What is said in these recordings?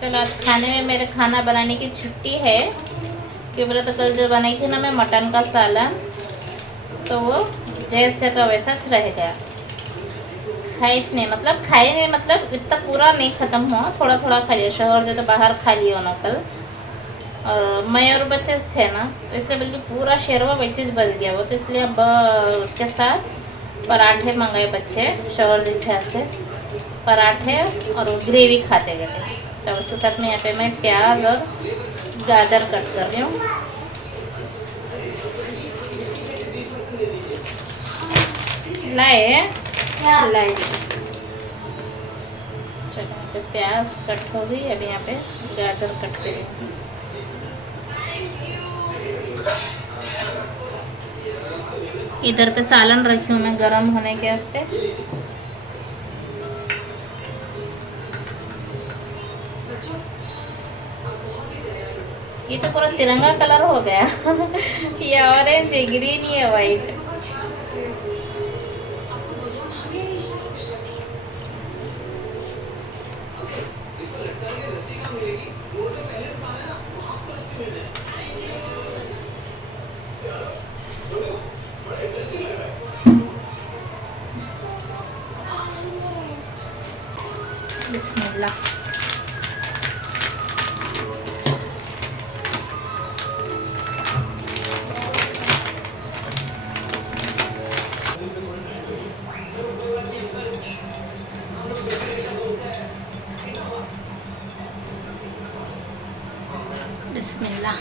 चलो आज खाने में मेरे खाना बनाने की छुट्टी है। क्यों बोले तो कल जो बनाई थी ना मैं मटन का सालन, तो वो जैसे का वैसा रह गया। खाइश नहीं मतलब खाए नहीं, मतलब इतना पूरा नहीं ख़त्म हुआ, थोड़ा थोड़ा खा लिया। शोहर जो तो बाहर खा लिया ना कल, और मैं और बच्चे थे ना, तो इसलिए बल्कि पूरा शेरवा वैसे ही बच गया वो। तो इसलिए अब उसके साथ पराठे मंगाए बच्चे, शोहर जी थे से पराठे और वो ग्रेवी खाते गए थे। तो उसके साथ में यहाँ पे मैं प्याज और गाजर कट कर रही हूँ। लाए लाए चलो, यहाँ पे प्याज कट हो गई, अभी यहाँ पे गाजर कट कर रही हूँ। इधर पे सालन रखी हूँ मैं गरम होने के वास्ते। ये तो पूरा तिरंगा कलर हो गया ये ऑरेंज है, ग्रीन ही है, white. Bismillah. Bismillah.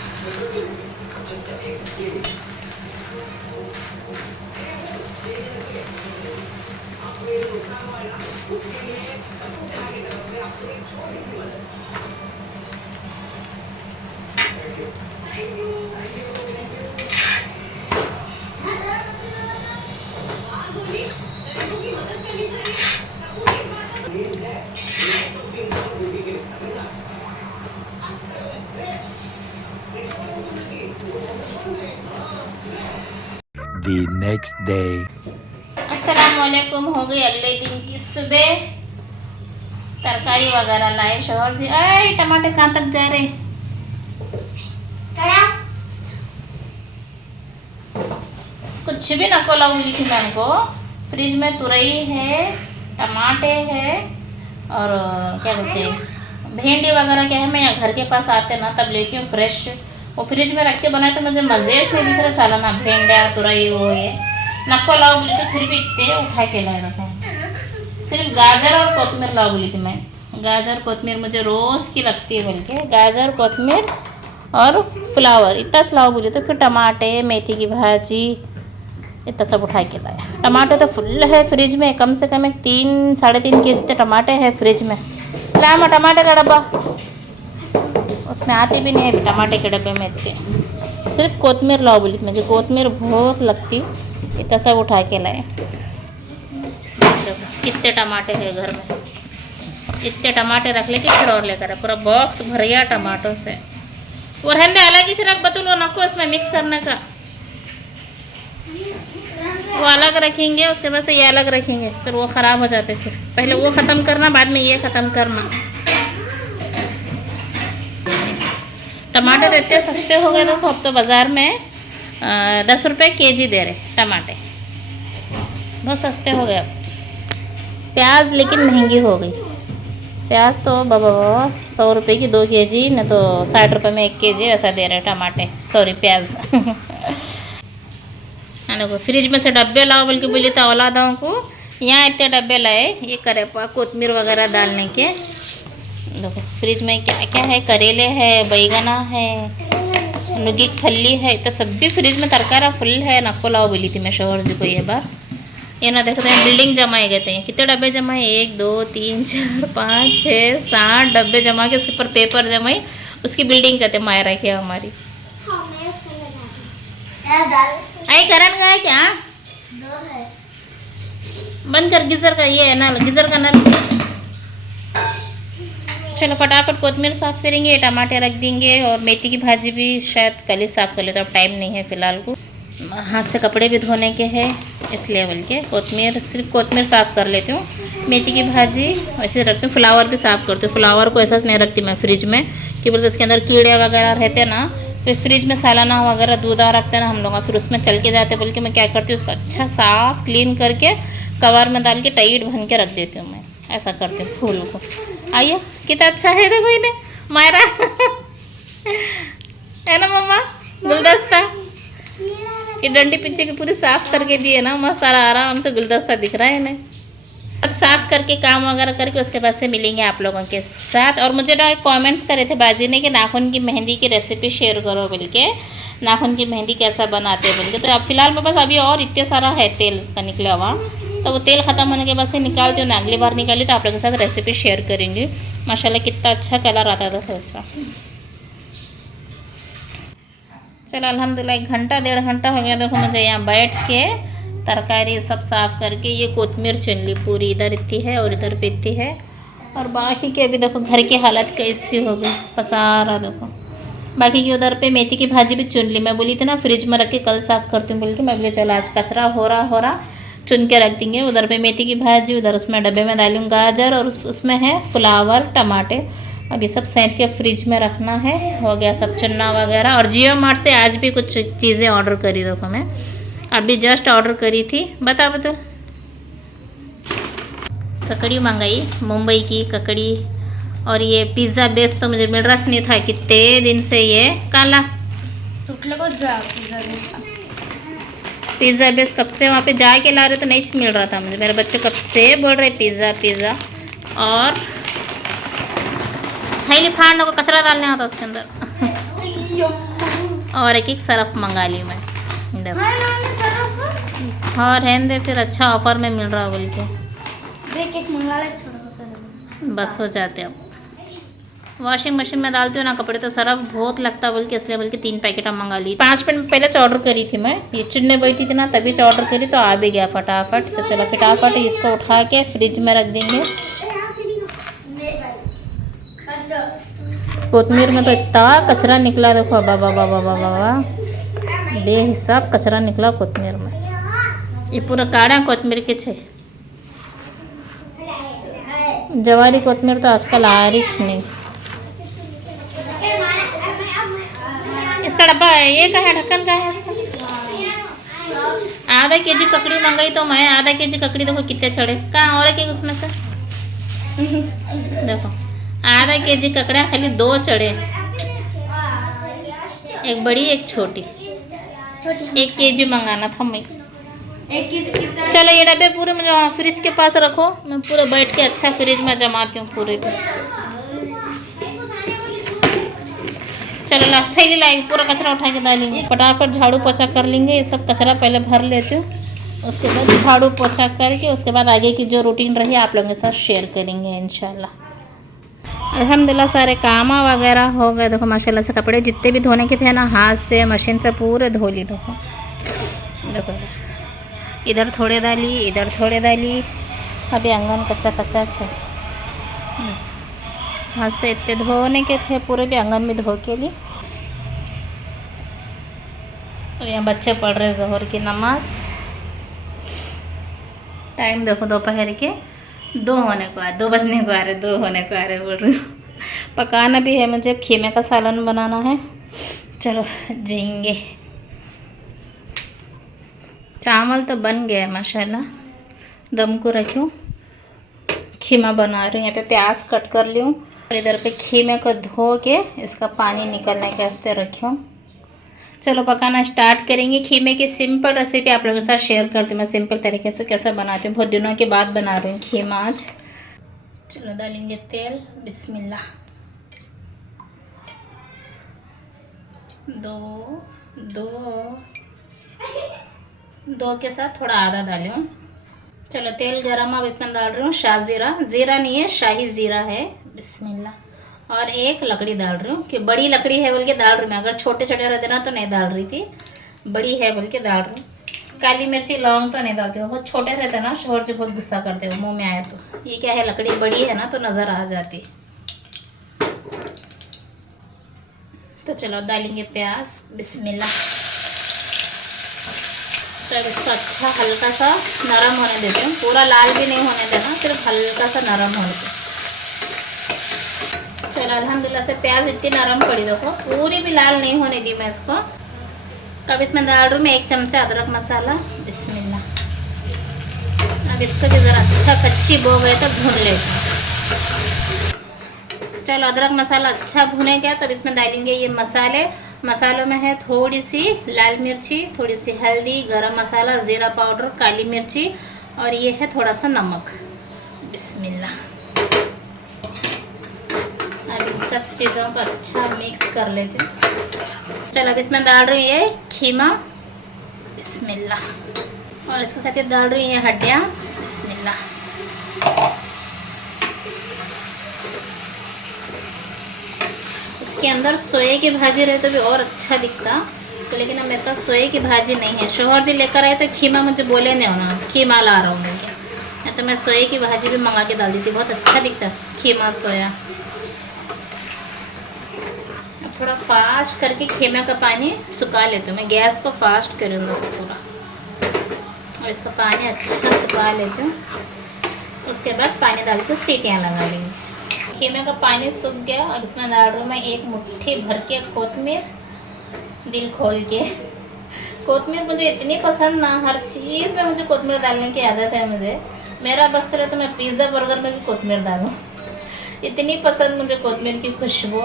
The next day. अस्सलामुअलैकुम। हो गई अगले दिन की सुबह। तरकारी वगैरह लाए शोहर जी। अरे टमाटर कहाँ तक जा रहे? कुछ भी नको लाऊ मिली थी मैंने को। फ्रिज में तुरई है, टमाटे है, और क्या बोलते हैं भिंडी वगैरह क्या है। मैं यहाँ घर के पास आते ना तब लेती हूँ फ्रेश। वो फ्रिज में रख के बनाए तो मुझे मज़े से दिख रहा सालाना भिंडिया तुरई वो ये नको लाओ बोली तो फिर भी इतने उठा के लाए रखा है। सिर्फ गाजर और कोतमीर लाओ बोली थी मैं। गाजर कोतमीर मुझे रोज़ की लगती है, बोल के गाजर कोतमीर और फ्लावर इतना लाओ बोली तो फिर टमाटे मेथी की भाजी इतना सब उठा के लाया। टमाटे तो फुल है फ्रिज में, कम से कम एक 3-3.5 kg टमाटे है फ्रिज में। लाया मैं टमाटे का डब्बा, उसमें आते भी नहीं है टमाटे के डब्बे में इतने। सिर्फ कोतमीर लाओ बोली मुझे, कोतमीर बहुत लगती, इतना सब उठा के लाए। कितने टमाटे हैं घर में, इतने टमाटे रख लेके फिर और लेकर है, पूरा बॉक्स भर गया टमाटों से। वो रहने अलग ही रख बतूल, वो नको इसमें मिक्स करने का। वो अलग रखेंगे, उसके बाद से ये अलग रखेंगे, फिर वो ख़राब हो जाते। फिर पहले वो ख़त्म करना, बाद में ये ख़त्म करना। टमाटर तो इतने सस्ते हो गए, देखो अब तो बाज़ार में 10 रुपये kg दे रहे टमाटे, बहुत सस्ते हो गए अब। प्याज लेकिन महंगी हो गई, प्याज तो बाबा 100 रुपये की 2 kg, न तो 60 रुपये में 1 kg ऐसा दे रहे टमाटे, सॉरी प्याज देखो फ्रिज में से डब्बे लाओ बल्कि बोली तो औलादों को। यहाँ इतने डब्बे लाए ये करे कोतमीर वगैरह डालने के। देखो फ्रिज में क्या क्या है, करेले है, बैगना है, नुगी फली है, तो सब भी फ्रिज में तरकारा फुल है। नको लाओ बोली थी मैं शोहर जी को ये बार। ये ना देखते हैं बिल्डिंग जमाए गए थे, कितने डब्बे जमाए, 1 2 3 4 5 6 7 डब्बे जमा के उसके ऊपर पेपर जमाई, उसकी बिल्डिंग कहते मायरा की हमारी। आई करन गया क्या? बंद कर गीजर का, ये है ना गीजर का नल। चलो फटाफट कोतमीर साफ़ करेंगे, टमाटे रख देंगे, और मेथी की भाजी भी शायद कल ही साफ़ कर ले, तो अब टाइम नहीं है फ़िलहाल को। हाथ से कपड़े भी धोने के हैं इसलिए, बल्कि कोतमीर सिर्फ कोतमीर साफ़ कर लेती हूँ। मेथी की भाजी ऐसे रखती हूँ। फ्लावर भी साफ़ करती हूँ। फ्लावर को ऐसा नहीं रखती मैं फ्रिज में, कि बोलते उसके अंदर कीड़े वगैरह रहते ना, फिर फ्रिज में सालाना वगैरह दूधा रखते ना हम लोग, फिर उसमें चल के जाते, बोल के मैं क्या करती हूँ उसको अच्छा साफ क्लीन करके कवर में डाल के टाइट भन के रख देती हूँ। मैं ऐसा करती हूँ फूल को। आइए कितना अच्छा है, देखो इन्हें मायरा है ना मम्मा, गुलदस्ता ये डंडी पीछे की पूरी साफ करके दिए ना, मस्त आराम से गुलदस्ता दिख रहा है इन्हें। अब साफ करके काम वगैरह करके उसके बाद से मिलेंगे आप लोगों के साथ। और मुझे ना कमेंट्स करे थे बाजी ने कि नाखून की मेहंदी की रेसिपी शेयर करो बोल के, नाखून की मेहंदी कैसा बनाते हैं बोल के। तो अब फिलहाल मेरे पास अभी और इतने सारा है तेल उसका निकला हुआ, तो वो तेल ख़त्म होने के बाद से निकालती हूँ ना, अगली बार निकाली तो आप लोगों के साथ रेसिपी शेयर करेंगे। माशाल्लाह कितना अच्छा कलर आता था उसका। चलो अल्हम्दुलिल्लाह 1 घंटा 1.5 घंटा हो गया। देखो मुझे यहाँ बैठ के तरकारी सब साफ़ करके, ये कोतमीर चुन ली पूरी, इधर इतनी है और इधर पे इतनी है, और बाकी के अभी देखो घर की हालत कैसी हो गई, पसारा देखो। बाकी की उधर पे मेथी की भाजी भी चुन ली। मैं बोली थी ना फ्रिज में रख के कल साफ़ करती हूँ बोली थी, मैं बोली चलो आज कचरा हो रहा चुन के रख देंगे। उधर पे मेथी की भाजी, उधर उसमें डब्बे में डालूँ गाजर, और उसमें है फ्लावर टमाटे। अभी सब सैंत के फ्रिज में रखना है। हो गया सब चुनना वगैरह। और जियो मार्ट से आज भी कुछ चीज़ें ऑर्डर करी, देखो मैं अभी जस्ट ऑर्डर करी थी। बता ककड़ी मंगाई, मुंबई की ककड़ी। और ये पिज़्ज़ा बेस तो मुझे मिल रहा नहीं था कितने दिन से, ये काला पिज़्ज़ा बेस कब से वहाँ पे जाके ला रहे तो नहीं मिल रहा था मुझे। मेरे बच्चे कब से बोल रहे पिज़्ज़ा। और थैली फाड़ने को कचरा डालने आता उसके अंदर और एक सरफ मंगा ली मैं, देखो। और रहने दे, फिर अच्छा ऑफर में मिल रहा बोल के बस हो जाते। अब वॉशिंग मशीन में डालती हूँ ना कपड़े तो सरफ बहुत लगता बोल के, इसलिए बोल के 3 पैकेट हम मंगा ली। 5 मिनट पहले ऑर्डर करी थी मैं, ये चुनने बैठी थी ना तभी ऑर्डर करी, तो आ भी गया फटाफट। तो चलो फटाफट इसको उठा के फ्रिज में रख देंगे। कोतमीर में तो इतना कचरा निकला, देखो बाबा बेहिसाब कचरा निकला कोतमीर में। ये पूरा काढ़ा कोतमीर के छे, जवारी कोतमीर तो आजकल आ रही नहीं। इसका डब्बा है, ये का है, ढक्कन का है इसका। आधा केजी ककड़ी मंगाई तो मैं, आधा केजी ककड़ी देखो कितने चढ़े, कहाँ और के उसमें से देखो आधा केजी ककड़ा खाली 2 चढ़े, एक बड़ी एक छोटी। 1 केजी मंगाना था मैं। चलो ये डब्बे पूरे में फ्रिज के पास रखो, मैं पूरे बैठ के अच्छा फ्रिज में जमाती हूँ पूरे पे। चलो ला थैली लाई, पूरा कचरा उठा के डालेंगे, फटाफट झाड़ू पोछा कर लेंगे। ये सब कचरा पहले भर लेती हूँ, उसके बाद झाड़ू पोछा करके उसके बाद आगे की जो रूटीन रही आप लोगों के साथ शेयर करेंगे इंशाल्लाह। अल्हम्दुलिल्लाह सारे काम वगैरह हो गए। देखो माशाल्लाह से कपड़े जितने भी धोने के थे ना हाथ से मशीन से पूरे धो ली। देखो इधर थोड़े डाली, इधर थोड़े डाली। अभी आंगन कच्चा है, हाथ से इतने धोने के थे पूरे भी आंगन में धो के लिए। तो यहाँ बच्चे पढ़ रहे ज़ोहर की नमाज। टाइम देखो दोपहर के 2 होने को आ, 2 बजने को आ रहे, 2 होने को आ रहे बोल रही हूँ। पकाना भी है मुझे, खीमे का सालन बनाना है। चलो जाएंगे। चावल तो बन गया माशाल्लाह, दम को रखूँ। खीमा बना रही हूँ, यहाँ पे प्याज कट कर लूँ और इधर पे खीमे को धो के इसका पानी निकलने के वास्ते रखूँ। चलो पकाना स्टार्ट करेंगे। खीमे की सिंपल रेसिपी आप लोगों के साथ शेयर करती हूँ मैं, सिंपल तरीके से कैसे बनाती हूँ। बहुत दिनों के बाद बना रही हूँ खीमा आज। चलो डालेंगे तेल, बिस्मिल्लाह। 2 के साथ थोड़ा आधा डालूँ। चलो तेल गरम, अब इसमें डाल रही हूँ शाहजीरा। ज़ीरा नहीं है, शाही ज़ीरा है, बिस्मिल्लाह। और 1 लकड़ी डाल रही हूँ, कि बड़ी लकड़ी है बोल के डाल रही हूँ मैं, अगर छोटे छोटे रहते ना तो नहीं डाल रही थी, बड़ी है बोल के डाल रही हूँ। काली मिर्ची लौंग तो नहीं डालती हूँ, बहुत छोटे रहते ना, शोहर जी बहुत गुस्सा करते हो मुंह में आए तो। ये क्या है, लकड़ी बड़ी है ना तो नज़र आ जाती। तो चलो डालेंगे प्याज, बिस्मिल्लाह। तो तो अब इसको अच्छा हल्का सा नरम होने देते हैं, पूरा लाल भी नहीं होने देना, सिर्फ हल्का सा नरम होने दें। चलो अल्हम्दुलिल्लाह से प्याज इतनी नरम पड़ी, देखो पूरी भी लाल नहीं होने दी मैं इसको। अब इसमें डाल रही हूँ मैं 1 चमचा अदरक मसाला। बिस्मिल्लाह। अब इसको भी ज़रा अच्छा कच्ची बो गए तो भून लेते हैं। चलो अदरक मसाला अच्छा भुने गया, तब इसमें डालेंगे ये मसाले। मसालों में है थोड़ी सी लाल मिर्ची, थोड़ी सी हल्दी, गरम मसाला, ज़ीरा पाउडर, काली मिर्ची और ये है थोड़ा सा नमक। बिस्मिल्लाह। अब इन सब चीज़ों को अच्छा मिक्स कर लेते हैं। चलो अब इसमें डाल रही है खीमा। बिस्मिल्लाह। और इसके साथ ये डाल रही है हड्डियाँ। बिस्मिल्लाह। इसके अंदर सोए की भाजी रहे तो भी और अच्छा दिखता, तो लेकिन अब मेरे पास सोए की भाजी नहीं है। शोहर जी लेकर आए तो खीमा मुझे बोले नहीं होना खीमा ला रहा हूँ मैं, तो मैं सोए की भाजी भी मंगा के डाल दी थी, बहुत अच्छा दिखता खीमा सोया। अब थोड़ा फास्ट करके खीमा का पानी सुखा लेती हूँ मैं, गैस को फास्ट करूँगा पूरा और इसका पानी अच्छा सुखा लेती हूँ। उसके बाद पानी डाल के सीटियाँ लगा लेंगे। खीमे का पानी सूख गया, अब इसमें डाल रही हूँ मैं 1 मुट्ठी भर के कोतमीर, दिल खोल के। कोतमीर मुझे इतनी पसंद ना, हर चीज़ में मुझे कोतमीर डालने की आदत है मुझे। मेरा बस चले तो मैं पिज़्ज़ा बर्गर में भी कोतमीर डालूँ, इतनी पसंद मुझे कोतमीर की खुशबू।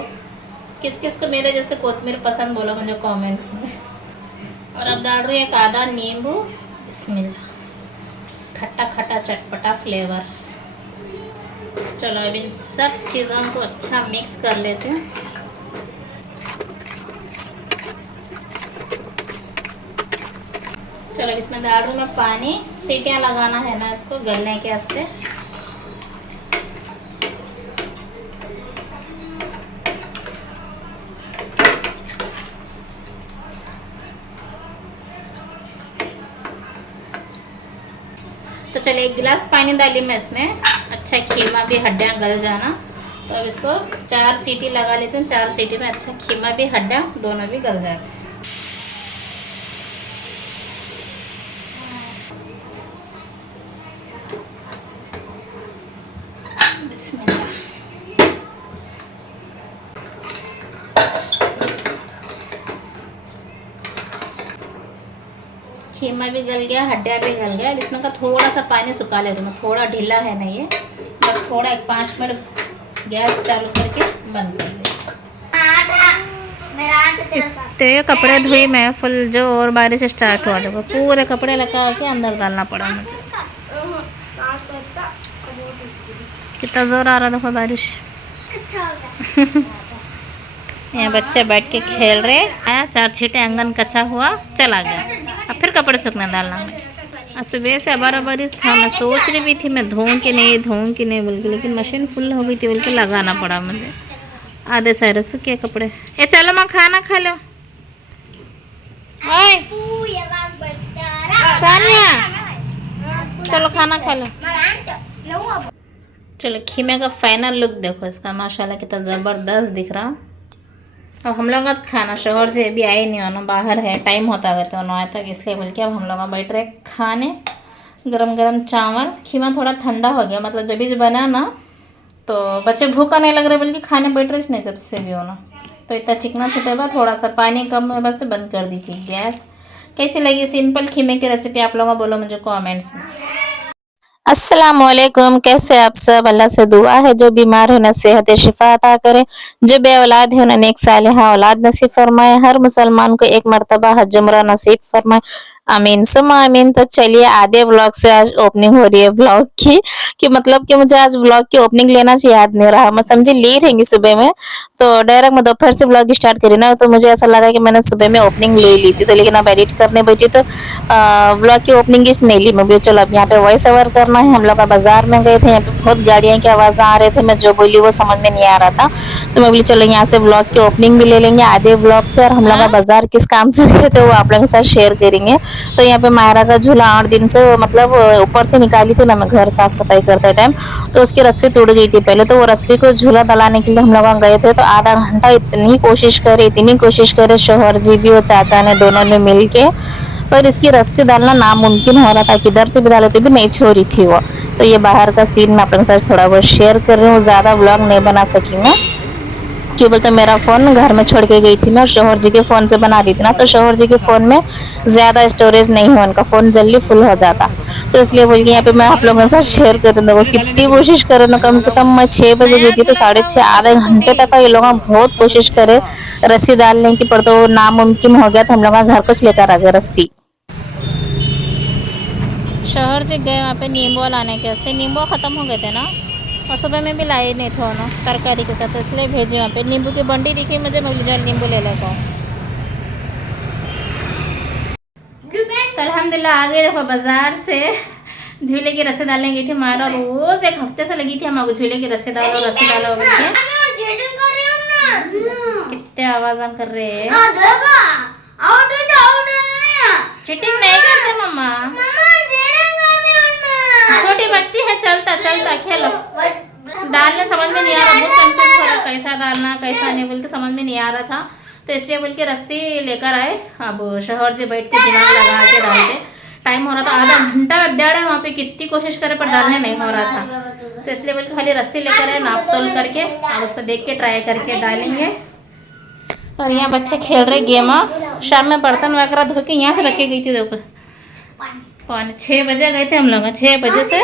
किस किस को मेरे जैसे कोतमीर पसंद बोलो मुझे कमेंट्स में। और अब डाल रही हूँ 1 आधा नींबू। बिस्मिल्लाह। खट्टा खट्टा चटपटा फ्लेवर। चलो अब इन सब चीज़ों को अच्छा मिक्स कर लेते हैं। चलो इसमें डाल दूँ मैं पानी, सीटियाँ लगाना है ना इसको गलने के वास्ते। तो चलिए 1 गिलास पानी डाली मैं इसमें, अच्छा खीमा भी हड्डियाँ गल जाना। तो अब इसको 4 सीटी लगा लेती हूँ, 4 सीटी में अच्छा खीमा भी हड्डियाँ दोनों भी गल जाते हैं। बिस्मिल्लाह। खीमा भी गल गया, हड्डियाँ भी गल गया। इसमें का थोड़ा सा पानी सुखा लेती हूँ मैं, थोड़ा ढीला है ना ये, बस थोड़ा 5 मिनट गैस चालू करके बंद कर दे। तो कपड़े धोई मैं फुल जो, और बारिश स्टार्ट हुआ, देखो पूरे कपड़े लगा के अंदर डालना पड़ा मुझे। कितना जोर आ रहा देखो बारिश। यहाँ बच्चे बैठ के खेल रहे, आया 4 छींटे आंगन कच्चा हुआ चला गया, अब फिर कपड़े सूखने डालना है। सुबह से अबार-अबारिश था, मैं सोच रही भी थी मैं धोऊं कि नहीं बोल के, लेकिन मशीन फुल हो गई थी बोल के लगाना पड़ा मुझे। आधे सारे सूखे कपड़े। ए चलो माँ खाना खा लो। ओए सानिया चलो खाना खा लो। चलो खीमे का फाइनल लुक देखो इसका, माशाल्लाह कितना ज़बरदस्त दिख रहा। अब हम लोग आज खाना, शोहर जी अभी आए नहीं हो ना, बाहर है, टाइम होता है तो 9 तक, इसलिए बोल के अब हम लोग बैठ रहे खाने। गरम गरम चावल, खीमा थोड़ा ठंडा हो गया, मतलब जब भी बना ना तो बच्चे भूखा नहीं लग रहे बल्कि खाने बैठ रहे नहीं जब से भी हो ना, तो इतना चिकना से बाद थोड़ा सा पानी कम है, बस बंद कर दी थी गैस। कैसी लगी सिंपल खीमे की रेसिपी आप लोगों को बोलो मुझे कमेंट्स में। अस्सलामुअलैकुम, कैसे आप सब। अल्लाह से दुआ है जो बीमार है ना सेहत शिफा अता करे, जो बे औलाद है ना नेक सालिहा औलाद नसीब फरमाए, हर मुसलमान को एक मर्तबा हज उम्रा नसीब फरमाए, आमीन सुम्मा आमीन। तो चलिए आधे व्लॉग से आज ओपनिंग हो रही है व्लॉग की, कि मतलब कि मुझे आज व्लॉग की ओपनिंग लेना से याद नहीं रहा, मैं समझी ली रहेंगी सुबह में, तो डायरेक्ट मैं दोपहर से व्लॉग स्टार्ट करी ना, तो मुझे ऐसा लगा कि मैंने सुबह में ओपनिंग ले ली थी, तो लेकिन अब एडिट करने बैठी तो व्लॉग की ओपनिंग नहीं ली। मैं बोली चलो अब यहाँ पे वॉइस ओवर करना है। हम लोग बाजार में गए थे, यहाँ पे बहुत गाड़ियाँ की आवाज़ आ रहे थे, मैं जो बोली वो समझ में नहीं आ रहा था, तो मैं बोली चलो यहाँ से व्लॉग की ओपनिंग भी ले लेंगे आधे व्लॉग से, और हम लोग बाजार किस काम से गए थे वो आप लोगों के साथ शेयर करेंगे। तो यहाँ पे मायरा का झूला 8 दिन से मतलब ऊपर से निकाली थी ना मैं घर साफ सफाई करते टाइम, तो उसकी रस्सी टूट गई थी पहले, तो वो रस्सी को झूला दलाने के लिए हम लोग गए थे, तो आधा घंटा इतनी कोशिश करे शोहर जी भी और चाचा ने दोनों ने मिल के, पर इसकी रस्सी डालना नामुमकिन हो रहा था, किधर से भी डाले तो भी नहीं छोड़ रही थी वो। तो ये बाहर का सीन मैं अपने साथ थोड़ा बहुत शेयर कर रही हूँ, ज़्यादा व्लॉग नहीं बना सकी मैं। केवल तो मेरा फ़ोन घर में छोड़ के गई थी मैं, और शोहर जी के फ़ोन से बना रही थी ना, तो शोहर जी के फ़ोन में ज़्यादा स्टोरेज नहीं है, उनका फ़ोन जल्दी फुल हो जाता। तो इसलिए बोल के यहाँ पे मैं आप लोगों के साथ शेयर कर रही हूँ। कितनी कोशिश करो ना, कम से कम मैं 6 बजे गई थी तो 6:30 आधे घंटे तक का ये लोग बहुत कोशिश करे रस्सी डालने की, पर तो नामुमकिन हो गया। तो हम लोग घर कुछ लेकर आ गए रस्सी। शहर से गए वहाँ पे नींबू लाने के वास्ते, नींबू ख़त्म हो गए थे ना, और सुबह में भी लाए नहीं थे ना तरकारी के साथ, इसलिए भेजे वहाँ पे। नींबू की बंडी दिखी मुझे, मैं बोली नींबू ले लेता हूँ। तो अल्हम्दुलिल्लाह आ गए देखो बाज़ार से। झूले की रस्सी डालने गई थी हमारा, रोज़ एक हफ्ते से लगी थी हमारे झूले की रस्सी डालो रस्सी डालो बोल के। कितने आवाज़ कर रहे हैं। चीटिंग नहीं करते मम्मा, छोटी बच्ची है, चलता चलता खेलो। डालने समझ में नहीं आ रहा, बहुत कंफ्यूज हो रहा कैसा डालना कैसा नहीं बोल के समझ में नहीं आ रहा था, तो इसलिए बोल के रस्सी लेकर आए। अब शोहर जी बैठ के दिमाग लगा के डालते, टाइम हो रहा था आधा घंटा अड्डाड़े वहाँ पे, कितनी कोशिश करे पर डालने नहीं हो रहा था, तो इसलिए बोल के खाली रस्सी लेकर आए, नाप तोल करके अब उसको देख के ट्राई करके डालेंगे। और यहाँ बच्चे खेल रहे गेम। शाम में बर्तन वगैरह धो के यहाँ से रखे गई थी, देखो 6 बजे गए थे हम लोग, 6 बजे से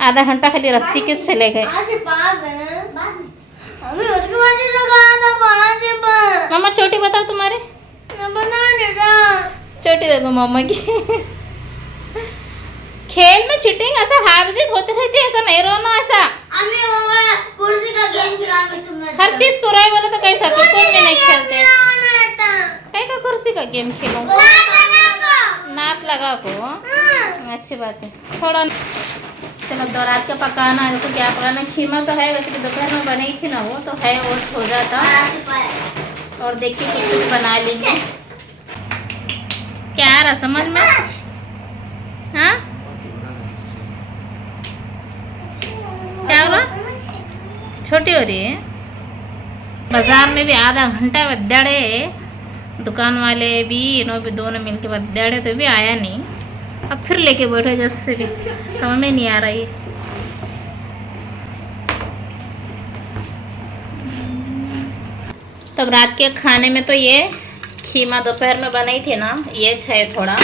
आधा घंटा खाली रस्सी के चले गए। मम्मा चोटी बताओ तुम्हारे, चोटी देखो मम्मा की। खेल में चीटिंग ऐसा हार जीत होते रहती है, ऐसा नहीं रोना ऐसा। कुर्सी का गेम खिला मैं तुम्हें, हर चीज को राय बोले तो कैसा, फिर कौन में नहीं खेलते। कहीं का कुर्सी का गेम खेलो, नाक लगा को, अच्छी बात है। थोड़ा चलो दो रात का पकाना है, तो क्या पकाना, खीमा तो है वैसे, दोपहर में बनी थी ना वो तो है, और हो जाता। और देख के कुछ बना लीजिए। क्या आ रहा समझ में, हाँ क्या हुआ, छोटी हो रही है। बाजार में भी आधा घंटा बद्दाड़े, दुकान वाले भी इन्हों भी दोनों मिलके बद्दाड़े, तो भी आया नहीं। अब फिर लेके बैठे, जब से भी समझ में नहीं आ रही। तब रात के खाने में तो ये खीमा दोपहर में बनाई थी ना, ये है थोड़ा।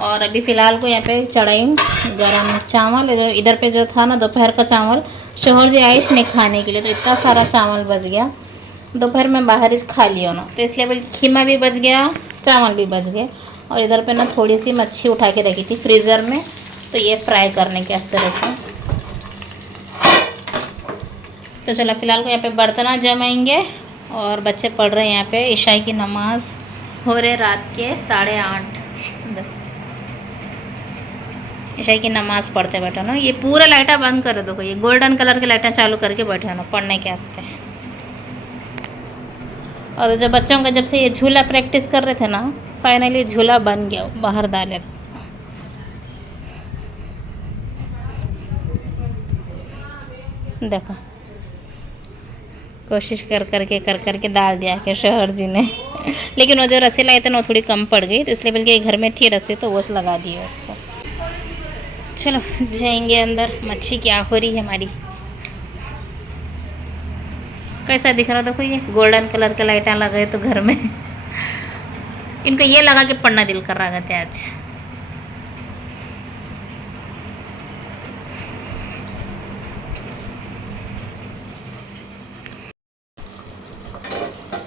और अभी फ़िलहाल को यहाँ पे चढ़ाई गरम चावल, इधर पे जो था ना दोपहर का चावल, शोहर जी आयुष ने खाने के लिए, तो इतना सारा चावल बच गया। दोपहर में बाहर ही खा लिया ना, तो इसलिए बोल खीमा भी बच गया, चावल भी बच गए। और इधर पे ना थोड़ी सी मच्छी उठा के रखी थी फ्रीज़र में, तो ये फ्राई करने के वास्ते रखूँ। तो चलो फ़िलहाल को यहाँ पे बर्तन जमाएंगे, और बच्चे पढ़ रहे हैं यहाँ पे, ईशाई की नमाज हो रहे रात के 8:30। ईशाई की नमाज पढ़ते बैठे ना, ये पूरा लाइटा बंद कर दो, ये गोल्डन कलर की लाइटें चालू करके बैठे ना पढ़ने के वास्ते। और जब बच्चों का जब से ये झूला प्रैक्टिस कर रहे थे ना, फाइनली झूला बन गया, बाहर डाले। देखो कोशिश कर करके डाल दिया कि शोहर जी ने। लेकिन वो जो रस्सी लाए थे ना वो थोड़ी कम पड़ गई, तो इसलिए बल्कि घर में थी रस्सी, तो वो लगा दी है उसको। चलो जाएंगे अंदर। मच्छी क्या हो रही है हमारी, कैसा दिख रहा, देखो ये गोल्डन कलर के लाइटें लगे तो घर में। इनको ये लगा कि पढ़ना दिल कर रहा था आज।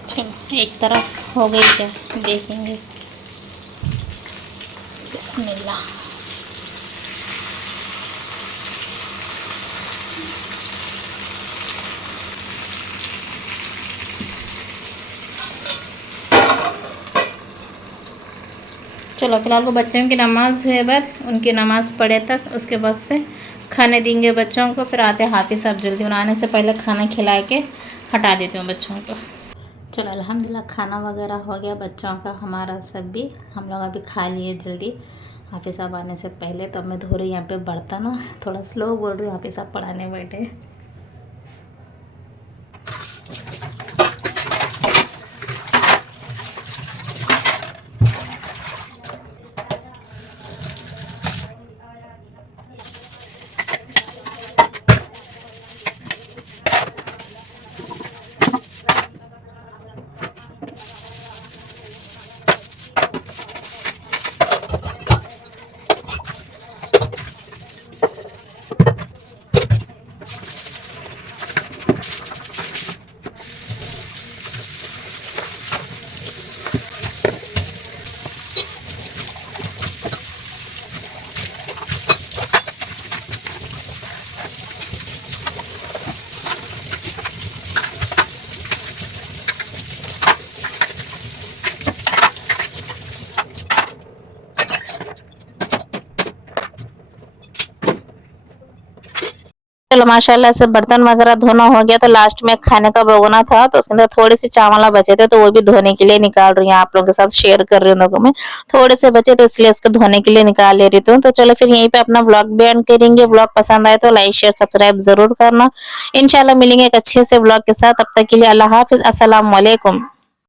चलो एक तरफ हो गई क्या देखेंगे। बिस्मिल्लाह। चलो फिलहाल को बच्चों की नमाज़ हुए बाद, उनकी नमाज़ पढ़े तक, उसके बाद से खाने देंगे बच्चों को। फिर आते हाथी साहब जल्दी, उन्हें आने से पहले खाना खिला के हटा देती हूँ बच्चों को। चलो अल्हम्दुलिल्लाह खाना वगैरह हो गया बच्चों का, हमारा सब भी, हम लोग अभी खा लिए जल्दी हाफिज़ साहब आने से पहले। तो अब मैं धो रही यहाँ पे बर्तन, थोड़ा स्लो बोल रही हूँ, हाफिज़ साहब पढ़ाने बैठे। चलो माशाल्लाह से बर्तन वगैरह धोना हो गया, तो लास्ट में खाने का भगोना था, तो उसके अंदर थोड़े से चावल बचे थे, तो वो भी धोने के लिए निकाल रही हूँ, आप लोगों के साथ शेयर कर रही हूँ। देखो मैं थोड़े से बचे तो इसलिए इसको धोने के लिए निकाल ले रही हूँ। तो चलो फिर यहीं पे अपना ब्लॉग भी एंड करेंगे। ब्लॉग पसंद आए तो लाइक शेयर सब्सक्राइब जरूर करना। इंशाल्लाह मिलेंगे एक अच्छे से ब्लॉग के साथ, तब तक के लिए अल्लाह हाफिज, अस्सलाम वालेकुम।